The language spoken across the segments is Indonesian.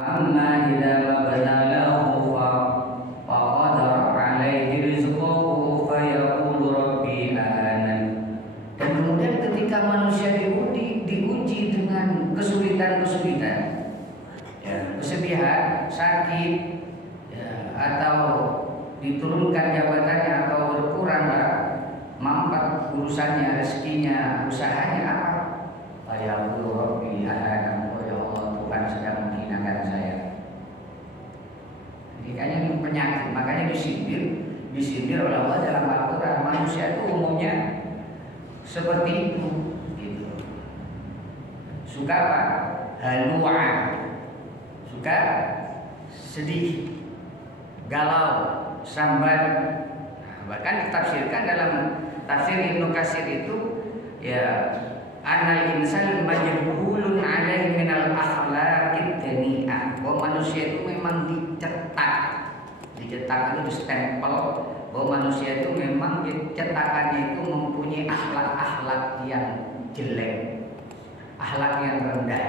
Amma idza mabtalahu faqadara alaihi rizqahu fayaqulu rabbi ahanan. Dan kemudian ketika manusia diuji dengan kesulitan-kesulitan, ya, kesedihan, sakit, ya, atau diturunkan jabatannya atau berkurang mampat urusannya, rezekinya, usahanya apa? Fayaqulu rabbi ahanan. Oh ya Allah, Tuhan sedang menghinakan saya. Jadi kayaknya ini penyakit, makanya disindir oleh Allah dalam Al-Quran. Manusia itu umumnya seperti itu, gitu. Suka apa? Halu'a, suka sedih, galau, sambat. Nah, bahkan ditafsirkan dalam tafsir Ibnu Katsir itu, ya, anal insan majbulun alaihi minal akhlaqid dani'ah. Bahwa manusia itu memang dicetak itu stempel bahwa manusia itu memang cetakannya itu mempunyai akhlak-akhlak yang jelek, akhlak yang rendah.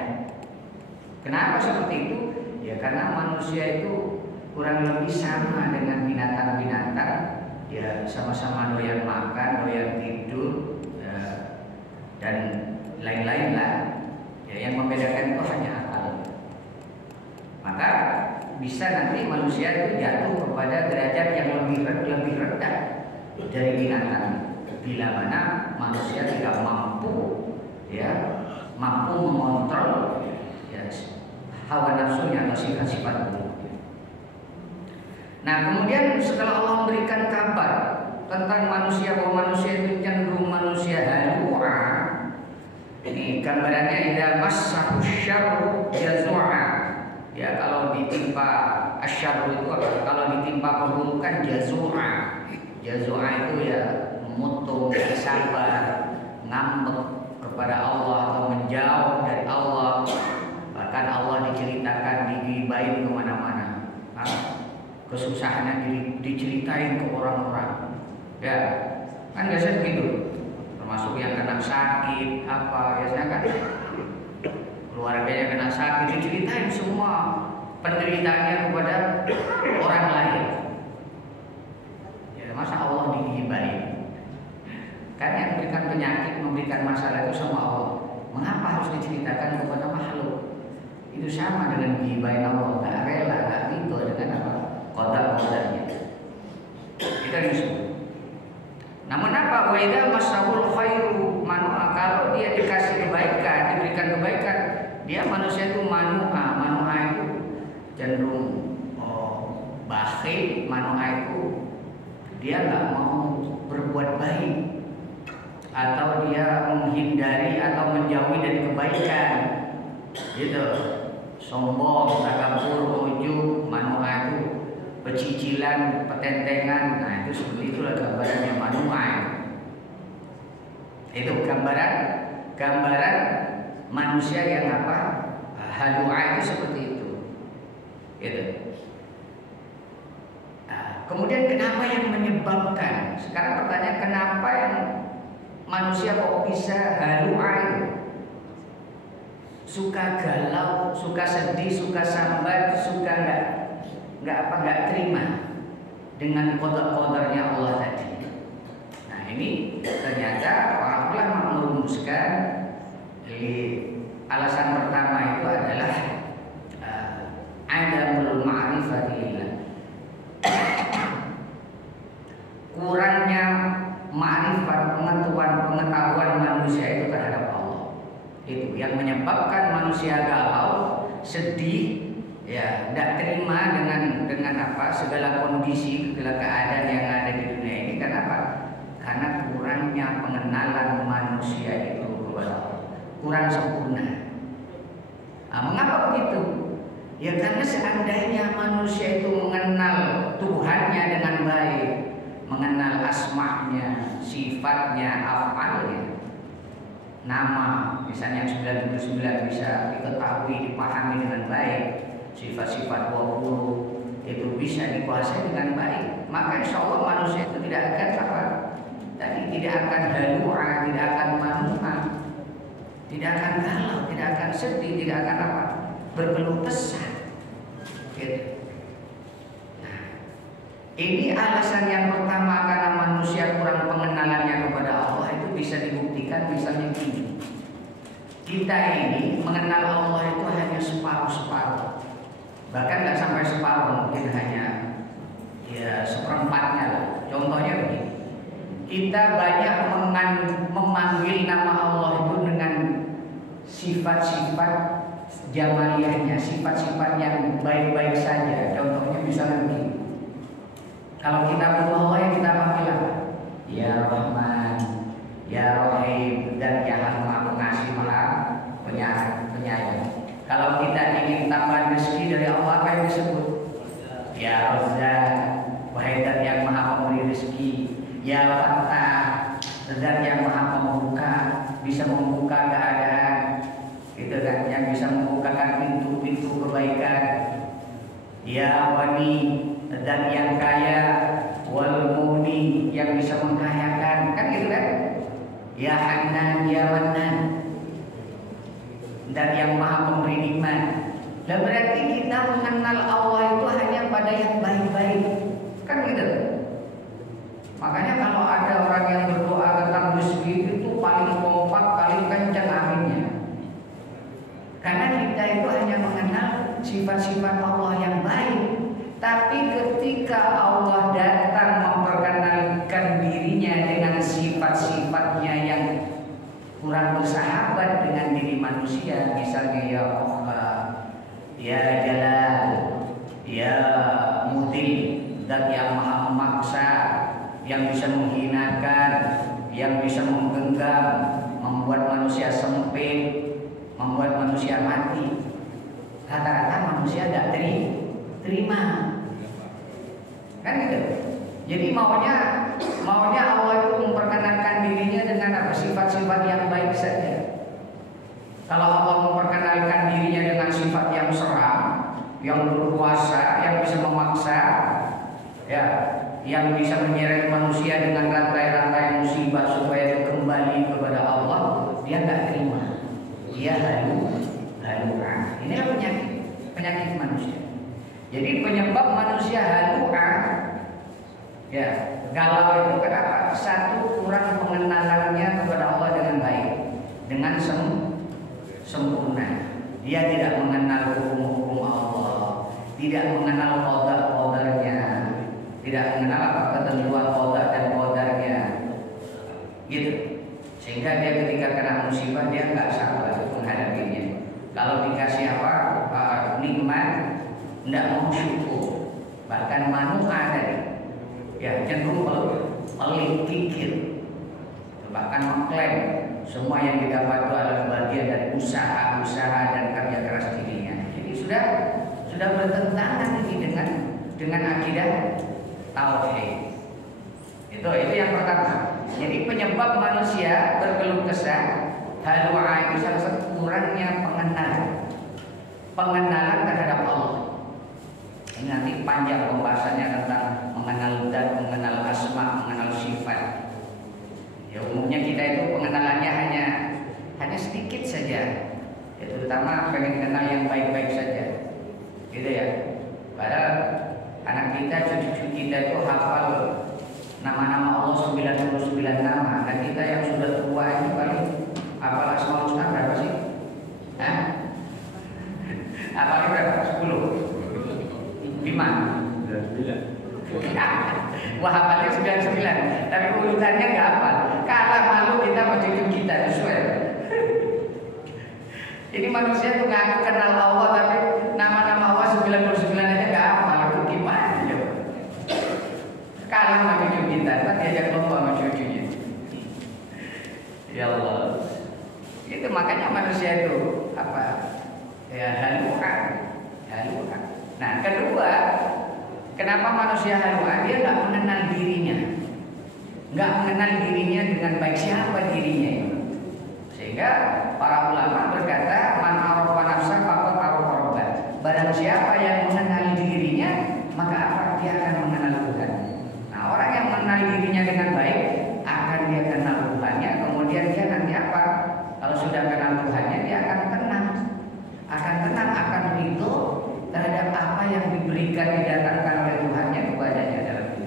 Kenapa seperti itu? Ya karena manusia itu kurang lebih sama dengan binatang-binatang, ya sama-sama doyan makan, doyan tidur, ya, dan lain-lain lah. Ya, yang membedakan itu hanya akal. Maka bisa nanti manusia itu jatuh kepada derajat yang lebih rendah dari binatang bila mana manusia tidak mampu, ya, mampu mengontrol, ya, hawa nafsunya atau sifat-sifat buruk. Nah, kemudian setelah Allah memberikan kabar tentang manusia bahwa manusia itu cenderung manusia halu'a, ini gambarannya idza massahu syarru jazua. Ya, kalau ditimpa asyarru itu apa? Kalau ditimpa keburukan jazua. Jazua itu ya mutung, sabar, ngambek kepada Allah atau menjauh dari Allah. Bahkan Allah diceritakan digibain kemana-mana. Kesusahannya diceritain ke orang-orang. Ya, kan biasa begitu. Termasuk yang kena sakit apa biasanya kan keluarganya kena sakit diceritain semua penderitaannya kepada orang lain. Ya, masa Allah digibain? Kan yang memberikan penyakit, memberikan masalah itu sama Allah. Mengapa harus diceritakan kepada makhluk? Itu sama dengan gibain Allah. Gak rela, gak ridho dengan apa? Qadar-qadarnya. Itu yang disebut. Namun apa? Wa idza masahul khairu manu'a, kalau dia dikasih kebaikan, diberikan kebaikan, dia manusia itu manu'a itu cenderung bakhil, manu'a itu dia nggak mau berbuat baik atau dia menghindari atau menjauhi dari kebaikan, gitu. Sombong, takabur, ujub, manu'a itu pecicilan, petentengan. Nah itu seperti itulah gambarannya manu'a. Itu gambaran manusia yang apa? Halu'a itu seperti itu. Gitu. Nah, kemudian kenapa yang menyebabkan? Sekarang pertanyaan, kenapa yang manusia kok bisa halu'a itu? Suka galau, suka sedih, suka sambat, suka nggak terima dengan qadar-qadarnya Allah tadi. Nah ini ternyata orang ulama merumuskan alasan pertama itu adalah adamul ma'rifatillah, kurangnya ma'rifat, pengetahuan manusia itu terhadap Allah. Itu yang menyebabkan manusia galau, sedih, ya, tidak terima dengan apa segala kondisi, segala keadaan yang ada di dunia ini. Kenapa? Karena kurangnya pengenalan manusia itu kepada Allah, kurang sempurna. Nah, mengapa begitu? Ya karena seandainya manusia itu mengenal Tuhannya dengan baik, mengenal asma'nya, sifatnya, afalnya, nama misalnya 99 bisa diketahui, dipahami dengan baik, sifat-sifat 20 itu bisa dikuasai dengan baik, maka insya Allah manusia itu tidak akan apa? Tadi tidak akan halu'a, tidak akan manu'a, tidak akan galau, tidak akan sedih, tidak akan apa? Berkeluh kesah. Ini alasan yang pertama karena manusia kurang pengenalannya kepada Allah itu bisa dibuktikan misalnya gini. Kita ini mengenal Allah itu hanya separuh-separuh. Bahkan nggak sampai separuh, mungkin hanya ya seperempatnya lah. Contohnya begini. Kita banyak memanggil nama Allah itu dengan sifat-sifat jamaliyahnya, sifat-sifat yang baik-baik saja. Contohnya misalnya begini. Kalau kita butuh Allah yang kita panggil apa? Ya Rahman, Ya Rahim, dan Ya Maha Pengasih, Maha Penyayang. Kalau kita ingin tambahan rezeki dari Allah, apa yang disebut? Ya Razzaq, wahai Zat yang Maha Pemberi rezeki. Ya Fattah, Zat yang Maha Pembuka, bisa membuka keadaan, gitu kan, yang bisa membukakan pintu-pintu kebaikan. Ya Wani, Zat yang kaya, wal Muni, yang bisa mengkayakan, kan gitu kan? Ya Hanan, Ya Manan, Zat yang Maha Pemberi nikmat. Dan berarti kita mengenal Allah itu hanya pada yang baik-baik, kan gitu. Makanya kalau ada orang yang berdoa tentang rezeki itu paling kompak, paling kencang aminnya. Karena kita itu hanya mengenal sifat-sifat Allah yang baik. Tapi ketika Allah datang memperkenalkan dirinya dengan sifat-sifatnya yang kurang bersahabat dengan diri manusia, misalnya ya Allah, ya Jalal, ya Mudil, Zat yang Maha Memaksa, yang bisa menghinakan, yang bisa menggenggam, membuat manusia sempit, membuat manusia mati. Rata-rata manusia tidak terima, kan gitu. Jadi maunya Allah itu memperkenalkan dirinya dengan apa? Sifat-sifat yang baik saja. Kalau Allah memperkenalkan dirinya dengan sifat yang seram, yang berkuasa, yang bisa memaksa, ya, yang bisa menyeret manusia dengan rantai-rantai musibah supaya dia kembali kepada Allah, dia nggak terima. Dia halu'ah. Ini adalah penyakit manusia. Jadi penyebab manusia halu'ah, ya, galau itu kenapa? Satu, kurang pengenalannya kepada Allah dengan baik, dengan sempurna. Dia tidak mengenal hukum-hukum Allah, tidak mengenal qada-qadarnya, tidak mengenal apa ketentuan qada dan qadarnya, gitu. Sehingga dia ketika kena musibah dia nggak sabar menghadapinya. Kalau dikasih apa nikmat, tidak mau syukur, bahkan manu'ah tadi, ya cenderung pelit, kikir, bahkan mengklaim semua yang didapat itu adalah bagian dari usaha dan kerja keras dirinya. Jadi sudah bertentangan ini dengan akidah tauhid. Itu yang pertama. Jadi penyebab manusia berkeluh kesah halu'ah itu salah satu kurangnya pengenalan terhadap Allah. Ini nanti panjang pembahasannya tentang mengenal zat, mengenal asma, mengenal sifat. Ya umumnya kita itu pengenalannya hanya sedikit saja. Ya, terutama pengen kenal yang baik-baik saja. Gitu ya. Padahal anak kita, cucu kita itu hafal nama-nama Allah 99 nama. Dan kita yang sudah tua ini paling hafal Asmaul Husna berapa sih? Hah? Hafalnya berapa? 10? 5? 9. Wah, hafalnya 99. Tapi urutannya nggak hafal. Kalah malu kita sama cucu kita, sesuai. Ini manusia tuh ngaku kenal Allah tapi nama-nama Allah 99 aja nggak hafal. Itu gimana coba? Kalah sama cucu kita, kan diajak lomba sama cucunya. Ya Allah. Itu makanya manusia itu apa? Ya halu'ah. Nah, kedua, kenapa manusia halu'ah? Dia nggak mengenal dirinya. Nggak mengenal dirinya dengan baik, siapa dirinya itu. Sehingga para ulama berkata, man arafa nafsa faqad arafa rabbah. Barang siapa yang mengenal dirinya, maka apa? Dia akan mengenal Tuhan. Nah, orang yang mengenal dirinya dengan baik akan dia kenal Tuhannya. Kemudian dia nanti apa? Kalau sudah kenal Tuhannya, dia akan tenang, akan ridho terhadap apa yang diberikan, didatangkan oleh Tuhannya kepadanya dalam hidup.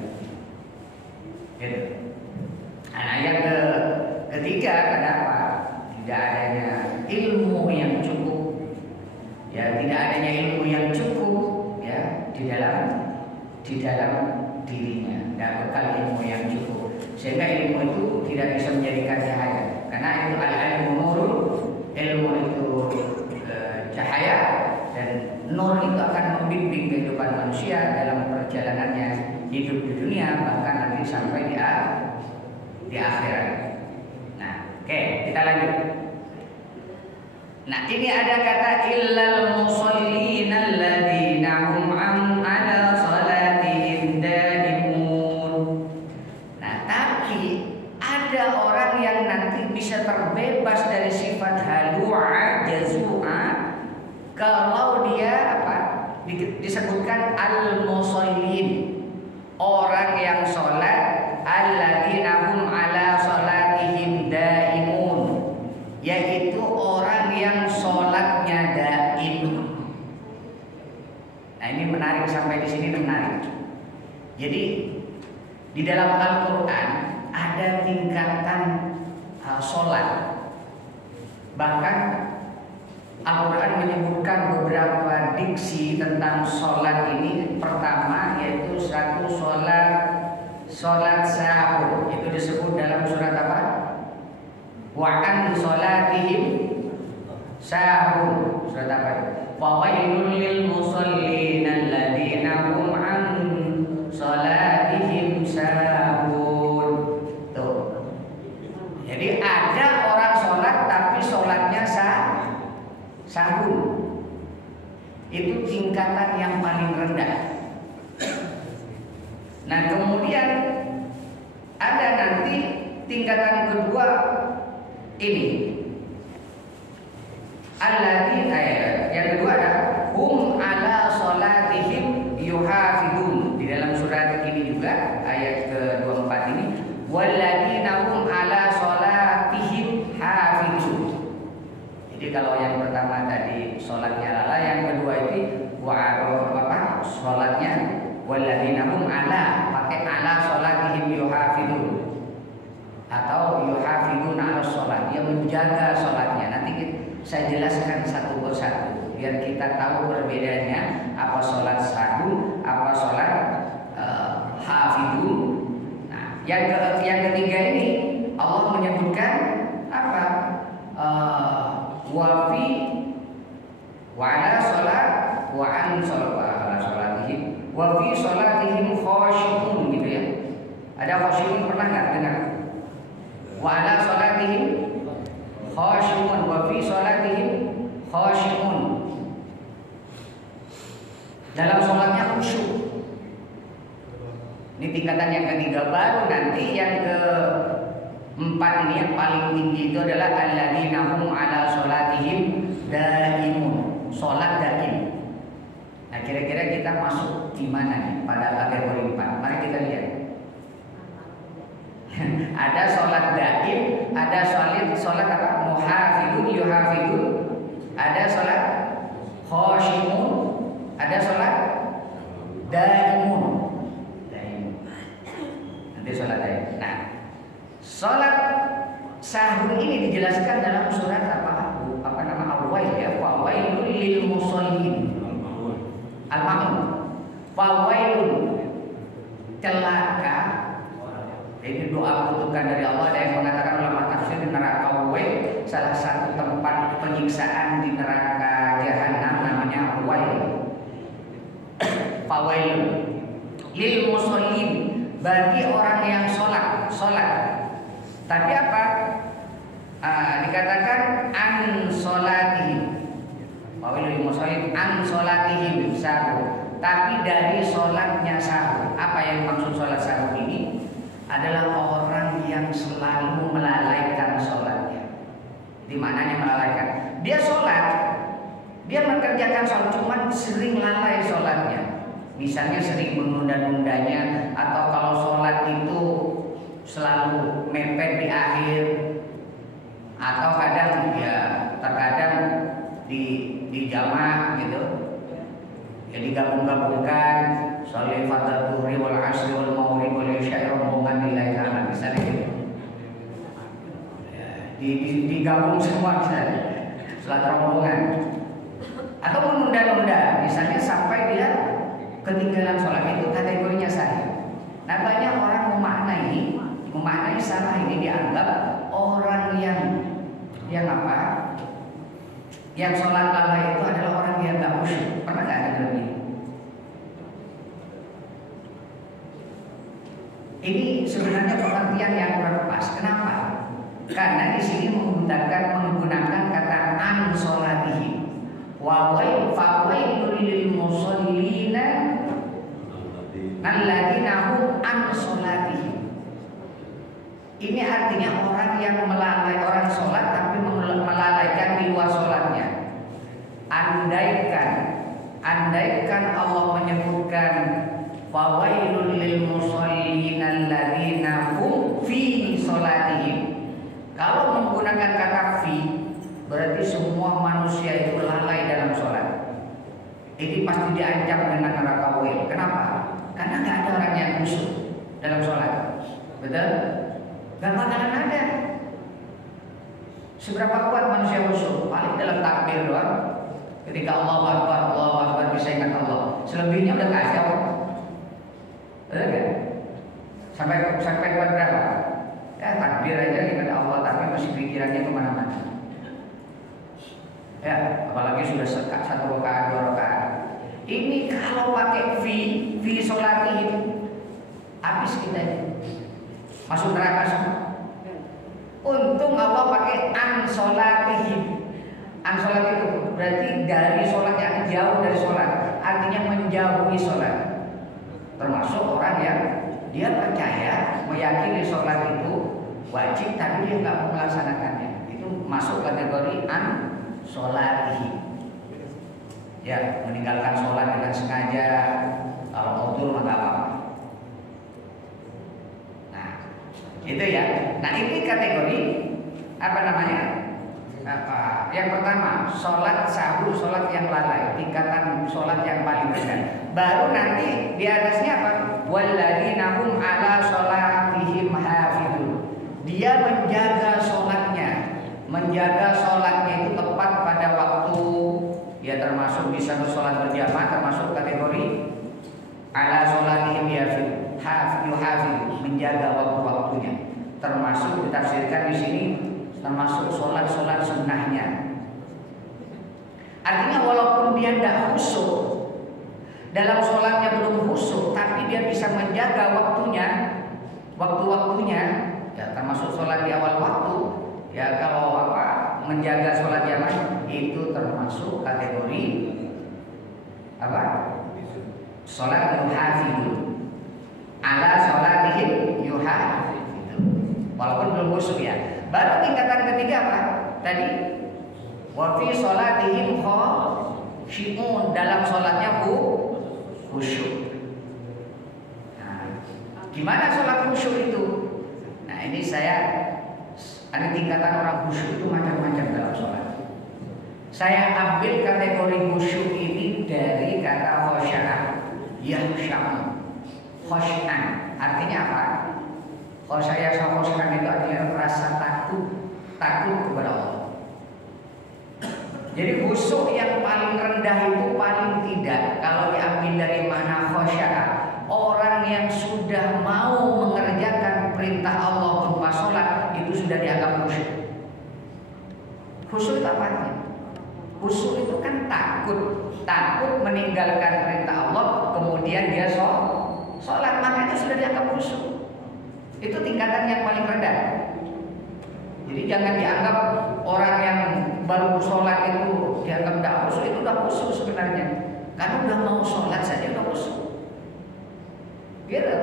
di dalam dirinya, dan bekal ilmu yang cukup, sehingga ilmu itu tidak bisa menjadikan cahaya, karena itu al-ilmu nurun, ilmu itu cahaya, dan nur itu akan membimbing kehidupan manusia dalam perjalanannya hidup di dunia, bahkan nanti sampai di akhirat. Nah, oke, kita lanjut. Nah, ini ada kata illal musallina alladzina hum ala salatihim daimun. Nah, tapi ada orang yang nanti bisa terbebas dari sifat halu'a jazua kalau dia disebutkan al-musallin, orang yang sholat alladzina hum ala salatihim daimun, yaitu orang yang sholatnya daim. Nah, ini menarik, sampai di sini menarik. Jadi di dalam Al-Quran ada tingkatan sholat. Bahkan Al-Quran menyebutkan beberapa diksi tentang sholat ini. Pertama yaitu satu sholat sahur, itu disebut dalam surat apa? Wa an sholatihim sahur, surat apa? Fawailul lil musallin alladzina hum an sholatihim sahur. Tuh. Jadi ada orang sholat tapi sholatnya sahur. Itu tingkatan yang paling rendah. Nah, kemudian ada nanti tingkatan kedua ini. Alladzina, yang kedua ada hum ala sholatihim yuhafidun. Di dalam surat ini juga ayat ke-24 ini, walladzina hum ala sholatihim hafidun. Jadi kalau yang pertama tadi sholatnya lala, yang kedua itu sholatnya walladzina hum ala, pakai ala sholatihim yuhafidun atau yuhafidun ala sholat, dia menjaga sholatnya. Nanti saya jelaskan satu persatu biar kita tahu perbedaannya, apa sholat sahur, apa sholat hafidun. Nah, yang ketiga ini Allah menyebutkan apa? Wafi wa ala sholat wa an sholatihim wa fi sholatihim khashi'un, gitu ya. Ada khashi'un, pernah nggak dengar? Wa ala sholatihim khashi'un wa fi sholatihim khashi'un. Dalam sholatnya khusyuk. Ini tingkatan yang ketiga. Baru nanti yang keempat ini yang paling tinggi itu adalah alladzina hum ala sholatihim daimun, sholat daim. Nah, kira-kira kita masuk di mana nih pada kategori 4? Mari kita lihat. Ada sholat daim, ada sholat apa? Muhafidun, yuhafidun, ada sholat khashimun, ada sholat daimun. Nanti sholat daim. Nah, sholat sahur ini dijelaskan dalam surat apa nama Al-Wail ya, fawailul lil musallin. Al-Ma'un. Fawailun, celaka. Ini doa kutukan dari Allah. Ada yang mengatakan ulama tafsir neraka Wail salah satu tempat penyiksaan di neraka Jahanam, namanya Wail. Fawailun lil musallin, bagi orang yang sholat. Tapi apa? Dikatakan an sholatihim. Fawailul lil musallin an sholatihim sahur. Tapi dari sholatnya sahur. Apa yang maksud sholat sahur ini? Adalah orang yang selalu melalaikan sholatnya. Di mananya melalaikan? Dia sholat, dia mengerjakan sholat, cuman sering lalai sholatnya. Misalnya sering menunda-nundanya, atau kalau sholat itu selalu mepet di akhir, atau kadang ya terkadang di jamaah gitu, jadi gabung-gabungkan sholat fardhu dhuhri wal asri wal maghrib wal isya rombongan lillahi ta'ala, misalnya gitu. Digabung semua misalnya sholat rombongan, atau menunda-nunda misalnya sampai dia ketinggalan sholat. Itu kategori salah ini dianggap orang yang apa? Yang sholat lalai itu adalah orang yang nggak khusyuk. Pernah nggak dengar ini? Ini sebenarnya pengertian yang kurang pas. Kenapa? Karena di sini menggunakan kata an sholatihi. Wa fawailul lil musallina alladzina hum an sholatihi. Ini artinya orang yang melalai orang sholat tapi melalaikan di luar sholatnya. Andaikan Allah menyebutkan fawailul lil musallina alladzina hum fi sholatihim. Kalau menggunakan kata fi, berarti semua manusia itu lalai dalam sholat. Ini pasti diancam dengan neraka wil. Kenapa? Karena nggak ada orang yang khusyuk dalam sholat. Betul? Gak bakalan ada. Seberapa kuat manusia khusyuk? Paling dalam takbir doang. Ketika Allahu Akbar bisa ingat Allah. Selebihnya udah kacau. Betul kan? Sampai kuat berapa? Ya takbir aja ingat Allah, tapi masih pikirannya kemana-mana. Ya, apalagi sudah sekat 1 rakaat 2 rakaat. Ini kalau pakai fi sholatihim, habis kita ini. Masuk neraka semua. Untung Allah pakai an sholatihim. An sholat itu berarti dari sholat yang jauh dari sholat, artinya menjauhi sholat. Termasuk orang yang dia percaya, meyakini sholat itu wajib, tapi dia nggak melaksanakannya. Itu masuk kategori an sholatihim. Ya, meninggalkan sholat dengan sengaja. Kalau udzur maka apa? Itu ya. Nah ini kategori apa namanya? Yang pertama sholat sahur, sholat yang lalai, tingkatan sholat yang paling rendah. Baru nanti di atasnya apa? Walladzina hum ala sholatihim hafidun. Dia menjaga sholatnya itu tepat pada waktu. Ya termasuk bisa sholat berjamaah, termasuk kategori ala sholatihim hafidun, menjaga waktu-waktunya. Termasuk ditafsirkan di sini termasuk sholat sunnahnya. Artinya walaupun dia tidak khusyuk dalam sholatnya, belum khusyuk, tapi dia bisa menjaga waktu-waktunya. Ya termasuk sholat di awal waktu. Ya kalau menjaga sholat jamaah itu termasuk kategori apa? Sholat yuhafidun. Ala sholatihim yuhafidun. Walaupun belum khusyuk ya. Baru tingkatan ketiga apa? Tadi wa fi sholatihim khashi'un, dalam sholatnya khusyuk. Nah, gimana sholat khusyuk itu? Nah ini ada tingkatan orang khusyuk itu macam-macam dalam sholat. Saya ambil kategori khusyuk ini dari kata khasya'a. Yakhsya'un. Khasyan artinya apa? Kalau saya khasyan itu artinya rasa takut kepada Allah. Jadi khusyuk yang paling rendah itu paling tidak, kalau diambil dari mana khasya'a, orang yang sudah mau mengerjakan perintah Allah berupa sholat itu sudah dianggap khusyuk. Khusyuk itu apa? Khusyuk itu kan takut meninggalkan perintah Allah, kemudian dia sholat, maka itu sudah dianggap khusyuk. Itu tingkatan yang paling rendah. Jadi jangan dianggap orang yang baru sholat itu dianggap tidak khusyuk. Itu sudah khusyuk sebenarnya. Karena udah mau sholat saja udah khusyuk. Gitu.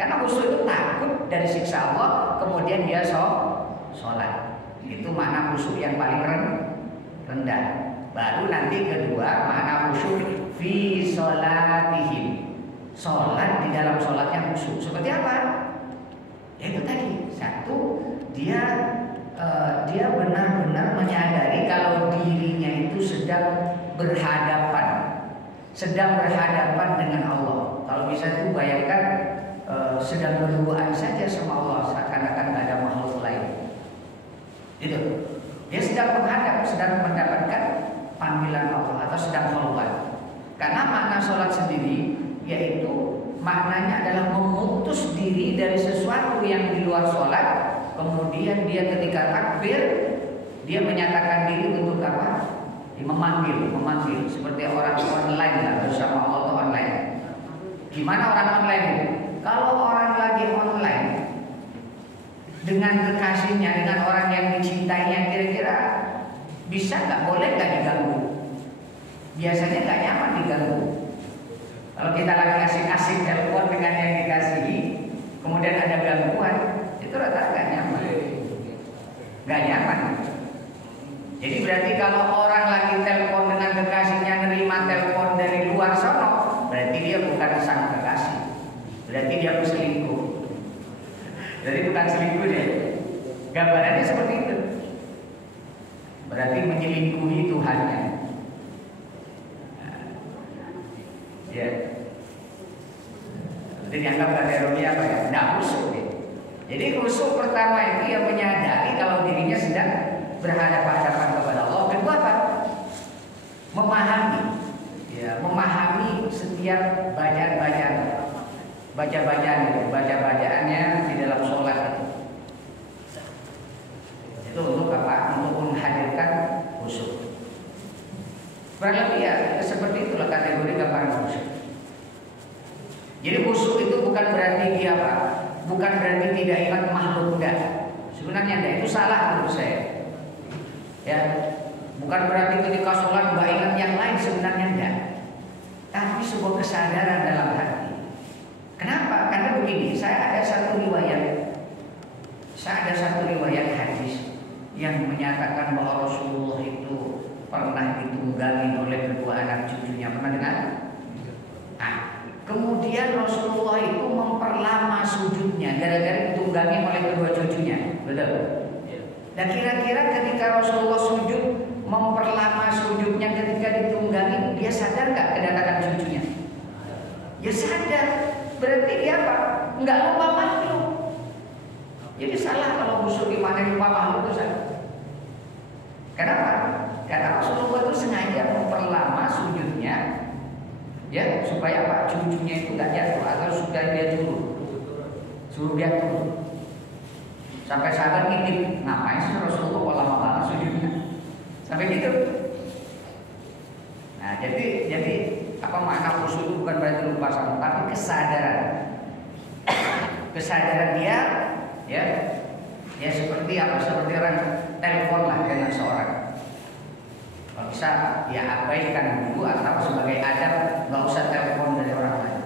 Karena khusyuk itu takut dari siksa Allah, kemudian dia sholat. Itu makna khusyuk yang paling rendah. Baru nanti kedua makna khusyuk fi sholatihim. Sholat di dalam sholatnya khusyuk. Seperti apa? Yaitu tadi, satu, dia benar-benar menyadari kalau dirinya itu sedang berhadapan dengan Allah. Kalau bisa itu bayangkan sedang berduaan saja sama Allah, seakan-akan tidak ada makhluk lain. Itu dia sedang mendapatkan panggilan Allah atau sedang khalwat. Karena makna sholat sendiri yaitu maknanya adalah memutus diri dari sesuatu yang di luar sholat. Kemudian dia ketika takbir, dia menyatakan diri untuk apa? Memanggil seperti orang online lah, bersama Allah online. Gimana orang online itu? Kalau orang lagi online dengan kekasihnya, dengan orang yang dicintainya, kira-kira bisa nggak, boleh nggak diganggu? Biasanya nggak nyaman diganggu. Kalau kita lagi asik-asik telepon dengan yang dikasihi, kemudian ada gangguan, itu rata-rata nggak nyaman. Nggak nyaman. Jadi berarti kalau orang lagi telepon dengan kekasihnya, nerima telepon dari luar sono, berarti dia bukan sang kekasih. Berarti dia selingkuh. Jadi bukan selingkuh dia. Gambarannya seperti itu. Berarti menyelingkuhi Tuhannya. Ya. Jadi dianggap kategori apa ya? Tidak khusyuk. Jadi khusyuk pertama itu yang menyadari kalau dirinya sedang berhadapan-hadapan kepada Allah. Kedua apa? Memahami. Ya, memahami setiap baca-bacaannya di dalam sholat itu. Itu untuk apa? Untuk menghadirkan khusyuk. Berarti ya seperti itulah kategori gambaran khusyuk. Jadi khusyuk itu bukan berarti dia apa? Bukan berarti tidak ingat makhluk, enggak. Sebenarnya enggak, itu salah menurut saya. Ya, bukan berarti ketika sholat nggak ingat yang lain, sebenarnya enggak. Tapi sebuah kesadaran dalam hati. Kenapa? Karena begini, saya ada satu riwayat hadis yang menyatakan bahwa Rasulullah itu pernah ditunggangi oleh kedua anak cucunya. Pernah dengar? Nah, kemudian Rasulullah itu memperlama sujudnya gara-gara ditunggangi oleh kedua cucunya. Betul? Dan kira-kira ketika Rasulullah sujud, memperlama sujudnya ketika ditunggangi, dia sadar nggak kedatangan cucunya? Ya sadar. Berarti dia apa? Nggak lupa makhluk. Jadi salah kalau khusyuk gimana lupa makhluk itu salah. Kenapa? Karena Rasulullah itu sengaja memperlama sujudnya, ya supaya apa? Cucunya itu nggak jatuh atau sudah dia suruh dia turun. Sampai sahabat ngintip, ngapain sih Rasulullah kok lama banget sujudnya? Sampai gitu. Nah, jadi apa makna khusyuk itu bukan berarti lupa sama, tapi kesadaran. Kesadaran dia, ya seperti apa? Seperti orang telepon lah dengan seorang. Kalau bisa, ya abaikan dulu atau sebagai adab, nggak usah telepon dari orang lain,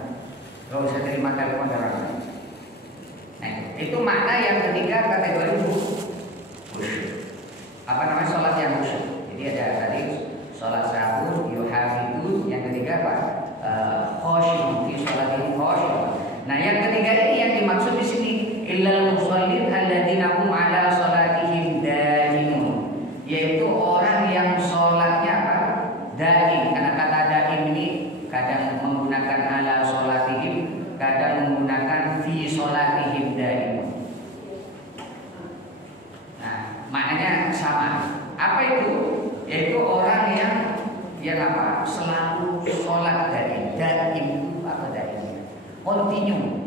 nggak usah terima telepon dari orang lain. Nah, itu makna yang ketiga kategori khusyuk. Apa namanya sholat yang khusyuk? Jadi ada tadi sholat sahur, yuhafidun. Yang ketiga apa? Khosyu fi sholatin khosyu. Nah, yang ketiga ini yang dimaksud di sini illal musallin alladzina hum ala sholatihim daimun, yaitu orang yang sholatnya apa? Daim. Karena kata daim ini kadang menggunakan ala sholatihim, kadang menggunakan fi sholatihim daimun. Nah, maknanya sama. Apa itu? Yaitu orang yang apa? Selalu sholat daim. Daim itu apa daimnya? Continue.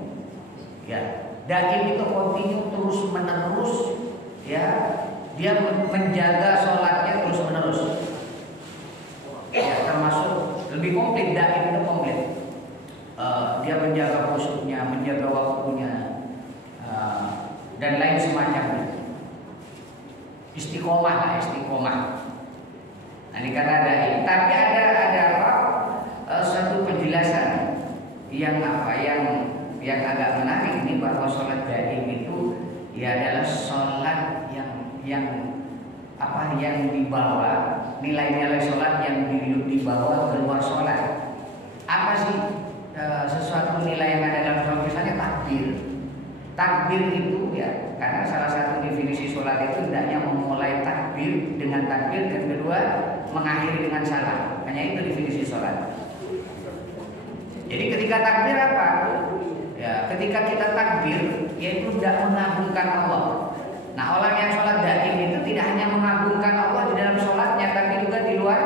Ya, daim itu continue, terus menerus. Ya, dia menjaga sholatnya terus menerus. Ya, termasuk lebih komplit. Daim itu komplit. Dia menjaga khusyuknya, menjaga waktunya, dan lain semacamnya. Istiqomah lah, istiqomah. Nah, ini kata daim. Tapi ada apa? Satu penjelasan yang apa? Yang agak menarik ini, bahwa sholat daim itu ya adalah sholat yang apa? Yang dibawa nilai-nilai sholat yang dibawa keluar sholat. Apa sih sesuatu nilai yang ada dalam sholat? Misalnya takbir. Takbir itu ya, karena salah satu definisi sholat itu hendaknya memulai takbir dengan takbir, dan kedua mengakhiri dengan salam. Hanya itu definisi sholat. Jadi ketika takbir apa? Ya, ketika kita takbir, yaitu tidak mengagungkan Allah. Nah, orang yang sholat daim itu tidak hanya mengagungkan Allah di dalam sholatnya, tapi juga di luar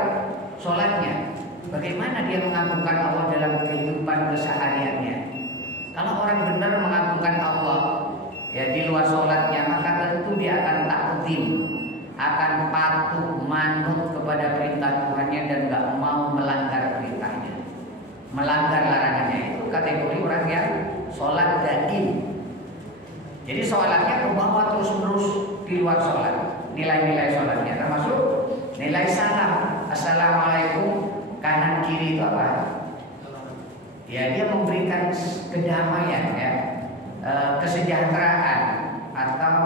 sholatnya. Bagaimana dia mengagungkan Allah dalam kehidupan kesehariannya? Kalau orang benar mengagungkan Allah ya di luar sholatnya, maka tentu dia akan takdim, akan patuh manut kepada perintah Tuhannya dan nggak mau melanggar perintahnya, melanggar larangannya. Itu kategori orang yang sholat daim. Jadi sholatnya kebawa terus-menerus di luar sholat. Nilai-nilai sholatnya termasuk nilai salam. Assalamualaikum, kanan kiri itu apa? Ya, dia memberikan kedamaian ya, kesejahteraan, atau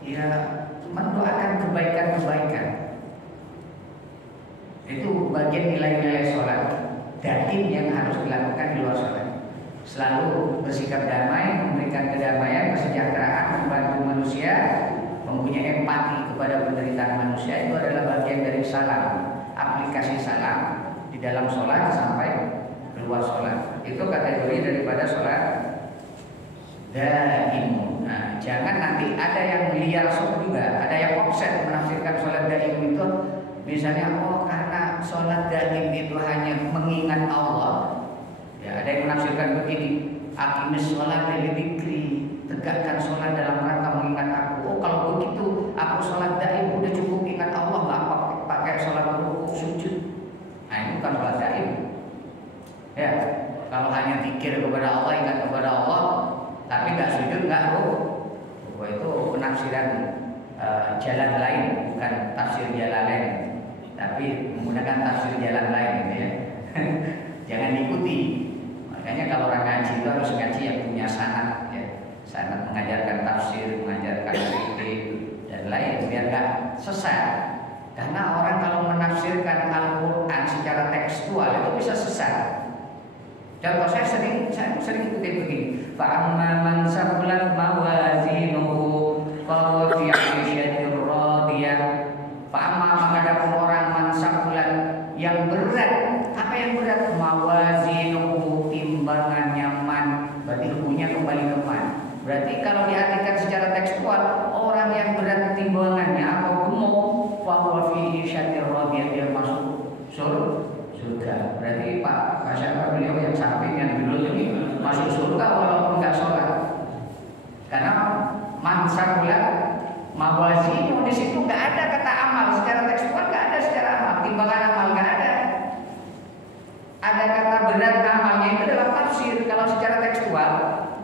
ya mendoakan kebaikan-kebaikan. Itu bagian nilai-nilai sholat daim yang harus dilakukan di luar sholat. Selalu bersikap damai, memberikan kedamaian, kesejahteraan, membantu manusia, mempunyai empati kepada penderitaan manusia. Itu adalah bagian dari salam, aplikasi salam di dalam sholat sampai keluar sholat. Itu kategori daripada sholat daim. Nah, jangan nanti ada yang liar sok juga, ada yang offset menafsirkan sholat daim itu misalnya, oh karena sholat daim itu hanya mengingat Allah. Ya, ada yang menafsirkan begini, aqimis sholat lidzikri, tegakkan sholat dalam rangka mengingat aku. Oh kalau begitu aku sholat daim udah cukup ingat Allah, nggak pakai sholat rukuk sujud. Nah itu bukan sholat daim. Ya, kalau hanya zikir kepada Allah, ingat kepada Allah, tapi nggak sujud, nggak rukuk, itu penafsiran jalan lain, bukan tafsir jalan lain, tapi menggunakan tafsir jalan lain, gitu ya. Jangan diikuti. Makanya kalau orang ngaji itu harus ngaji yang punya sanad, ya, sanad mengajarkan tafsir, mengajarkan fikih dan lain, biar nggak sesat. Karena orang kalau menafsirkan Al-Quran secara tekstual itu bisa sesat. Contoh saya sering ikutin begini. Fa'amma man saqulat mawazinuhu fahuwa fi 'ishatin radiyah. Fa'amma maka adapun orang man saqulat yang berat. Apa yang berat? Mawazinuhu, timbangannya man. Berarti hukumnya kembali ke man. Berarti kalau diartikan secara tekstual, orang yang berat timbangannya atau gemuk, fahuwa fi 'ishatin radiyah, dia masuk surga. Berarti Pak siapa beliau yang samping yang dulu ini masuk surga walaupun nggak sholat. Karena man saqulat mawazinu, di situ nggak ada kata amal secara tekstual, nggak ada secara amal, timbangan amal nggak ada. Ada kata berat amalnya itu dalam tafsir. Kalau secara tekstual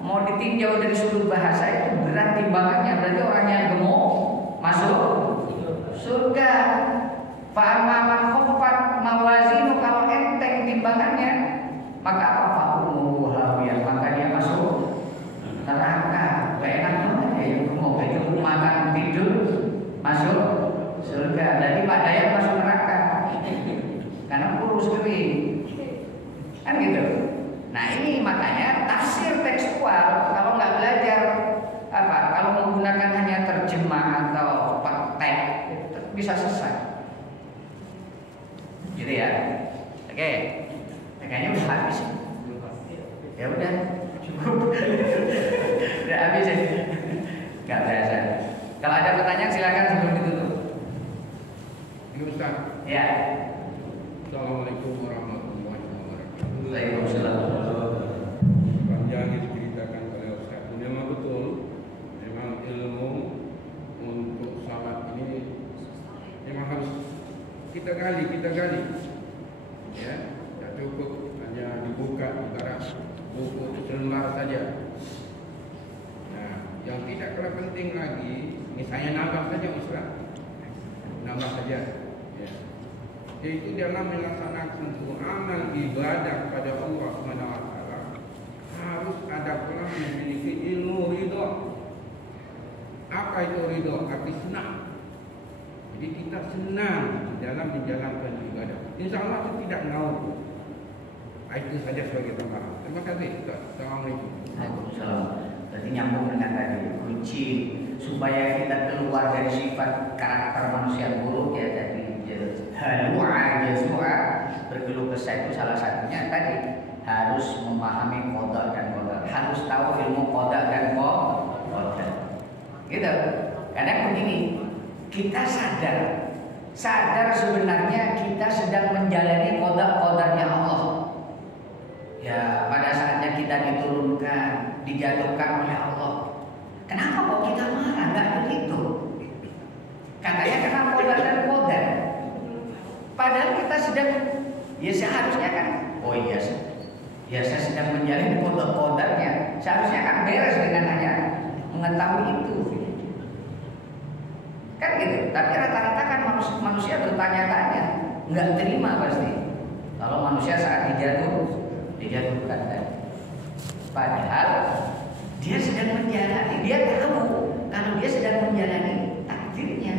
mau ditinjau dari sudut bahasa itu berat timbangannya, berarti orang yang gemuk masuk surga. Fa'amma man khaffat mawazinu, kalau enteng timbangannya, maka apa? Fa'umuhu hawiyah, maka dia masuk neraka. Gak enak banget ya yang gemuk itu makan tidur masuk surga. Jadi Pak Dayat masuk neraka karena kurus kering, kan gitu. Nah ini makanya tafsir tekstual kalau nggak belajar kalau menggunakan hanya terjemah atau teks bisa sesat. Gitu ya. Oke. Kayaknya udah habis. Ya udah, cukup. Udah habis ya. Enggak berasa. Kalau ada pertanyaan silakan sebelum ditutup. Ini Ustaz. Ya. Assalamualaikum warahmatullahi wabarakatuh. Waalaikumsalam. Panjang diceritakan oleh Ustaz. Memang betul. Memang ilmu untuk salat ini memang harus kita gali, ya, tidak cukup hanya dibuka ibarat buku selembar saja. Nah, yang tidak kalah penting lagi, misalnya nambah saja Ustaz, nambah saja. Ya. Yaitu dalam melaksanakan amal ibadah pada Allah SWT harus ada pula memiliki ilmu ridho. Apa itu ridho? Arti senang. Jadi kita senang dalam menjalankan ibadah. Insya Allah itu tidak ngawur. Itu saja sebagai tambahan. Terima kasih. Assalamualaikum. Waalaikumsalam. Berarti nyambung dengan tadi kunci supaya kita keluar dari sifat karakter manusia buruk ya tadi jazua berkeluh kesah itu salah satunya tadi harus memahami qada dan qadar, harus tahu ilmu qada dan qadar. Gitu. Karena begini, kita sadar sebenarnya kita sedang menjalani qada qadarnya Allah. Ya, pada saatnya kita diturunkan dijatuhkan oleh Allah. Kenapa kok kita marah? Nggak begitu. Katanya karena qadar dan qadar. Padahal kita sedang, ya seharusnya kan, oh iya, ya saya sedang menjalin qadar-qadarnya. Seharusnya kan beres dengan hanya mengetahui itu. Kan gitu. Tapi rata-rata kan manusia bertanya-tanya, nggak terima pasti. Kalau manusia saat dijatuhkan kan. Padahal dia sedang menjalani, dia tahu kalau dia sedang menjalani takdirnya,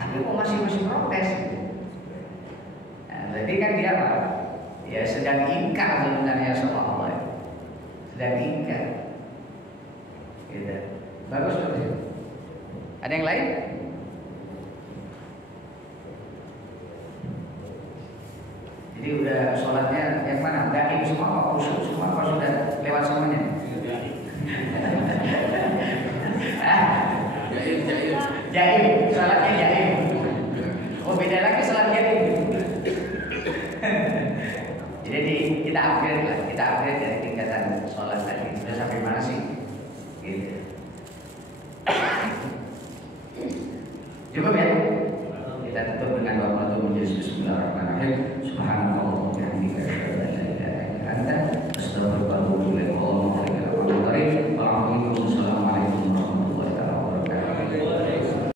tapi kok masih protes. Nah, berarti kan dia apa? Ya sedang ingkar sebenarnya sama Allah, sedang ingkar. Gitu. Bagus betul. Ada yang lain? Jadi udah sholatnya yang mana? Gaib semua, khusyuk semua, apa sudah lewat semuanya? Jaim, sholatnya jaim. Oh beda lagi sholat jaim. Jadi kita upgrade lah, kita upgrade dari tingkatan sholat tadi. Sudah sampai mana sih? Gitu. Cukup ya? Kita tutup dengan doa majelis. Bismillahirrahmanirrahim. Subhanallah wa bihamdihi asyhadu an la ilaha illa anta astaghfiruka wa atubu ilaik.